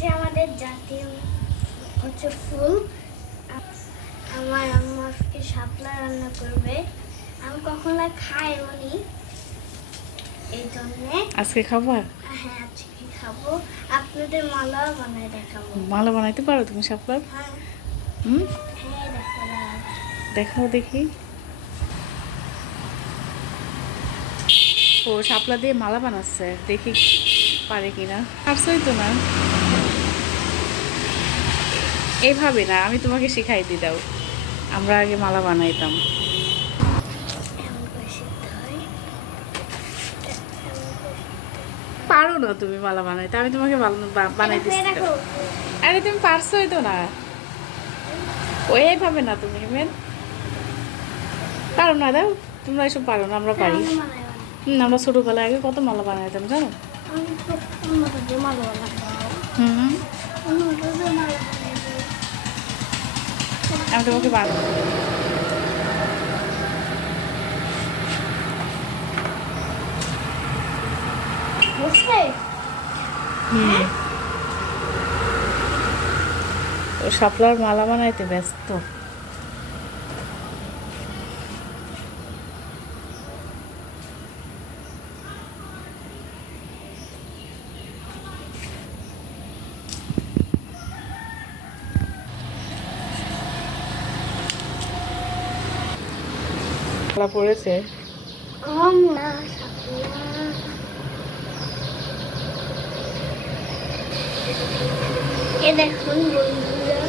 যে আমাদের জাতীয় হচ্ছে ফুল। আমার আম্মা আজকে শাপলা রান্না করবে। আমি কখনো খাইও নি, এই জন্যে আজকে খাবো। হ্যাঁ আজকে খাবো। আপনাদের মালা বানায় দেখাবো। মালা বানাইতে পারো তুমি শাপলার? হ্যাঁ হুম, হ্যাঁ দেখাবো। দেখাও দেখি। ও শাপলা দিয়ে মালা বানাচ্ছে, দেখি পারে কিনা। পারছই তো না, এইভাবে না, আমি তোমাকে শিখাই দিই দাও। আমরা আগে মালা বানাইতাম। এমন করে শিখতে হয়। পারো না তুমি মালা বানাইতে, আমি তোমাকে বানাই দিচ্ছি। দেখো আরে তুমি পারছই তো না, ওইভাবে না তুমি মেন পারো না। দাও, তোমরা এসব পারো না, আমরা পারি। আমরা ছোটবেলায় আগে কত মালা বানাইতাম জানো। হুম, আমি তোমাকে বানাবো। হুম, ও শাপলার মালা বানাইতে ব্যস্ত। মালা পড়েছে। এ দেখুন বন্ধুরা,